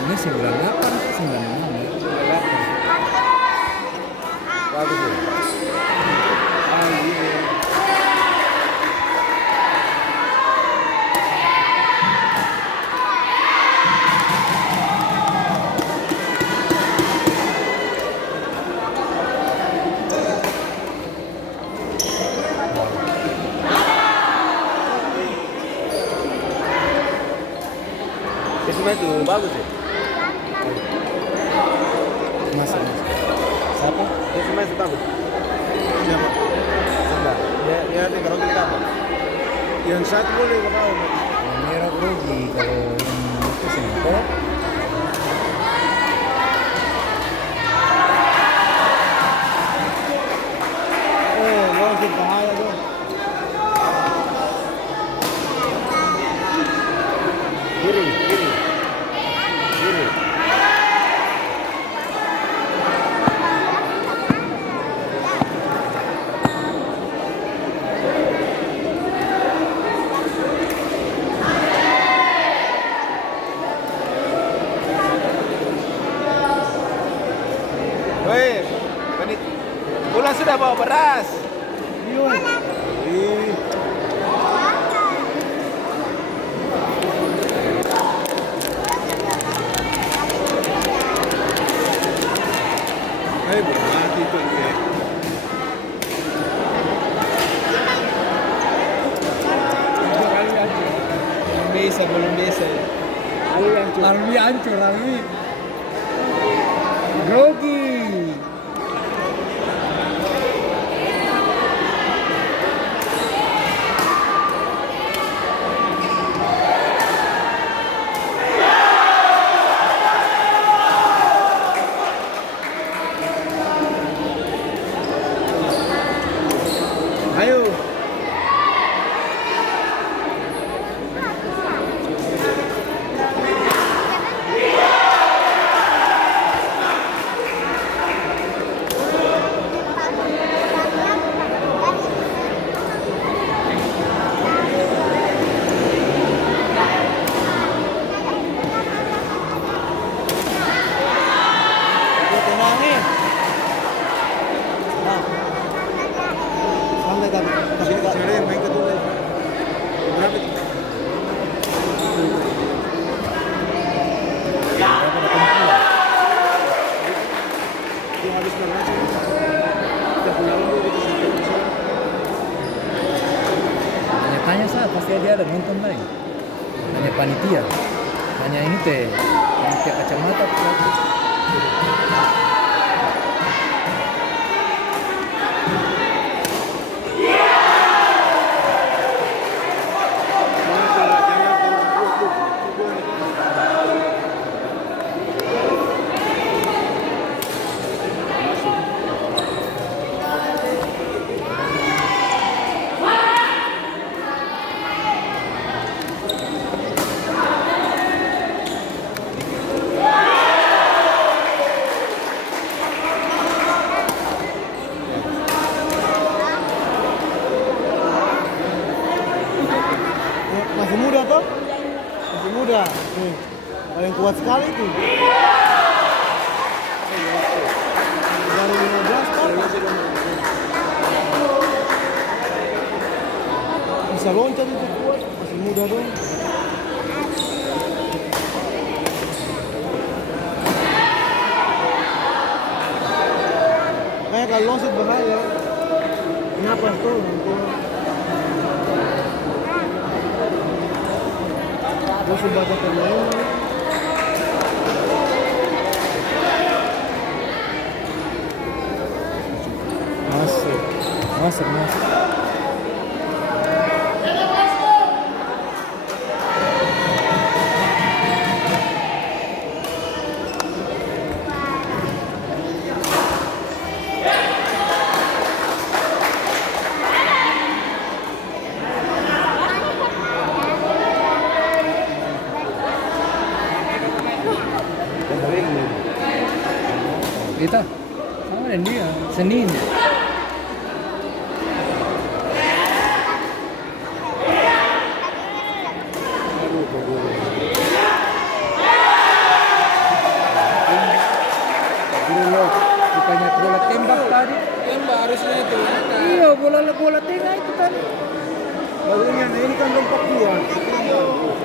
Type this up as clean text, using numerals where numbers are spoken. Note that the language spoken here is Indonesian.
Ini 98, 96 ya. Bagus ya. Ah, iya. Itu bagus ya. Masuk. Siapa? Itu bagus. Siapa? Sudah. Ya tinggal lagi apa? Yang satu boleh kau. Yang merah grogi kalau yang itu sempok. Oh, langsung bahaya tuh. Kiri. Woi, pulang sudah bawa beras. Ih. Hei, mati tuh ya. Belum bisa ya. Alwi hancur, Alwi. Grogi. Ayo. Tanya saya pasti dia ada nonton lain. Tanya panitia. Tanya ini teh panitia kacamata. Masih muda toh? Masih muda. Nih, paling kuat sekali tuh. Baru 15 tahun. Bisa loncat itu kuat. Masih muda dong. Kayak kalau loncat bahaya. Kenapa tuh? Terus baca pemain. Masuk. Kita sama dengan dia Senin. Aduh, keburu. Bukannya bola tembak tadi. Tembak harusnya itu. Iya, bola tengah itu tadi. Barunya, nah ini kan lompat dua.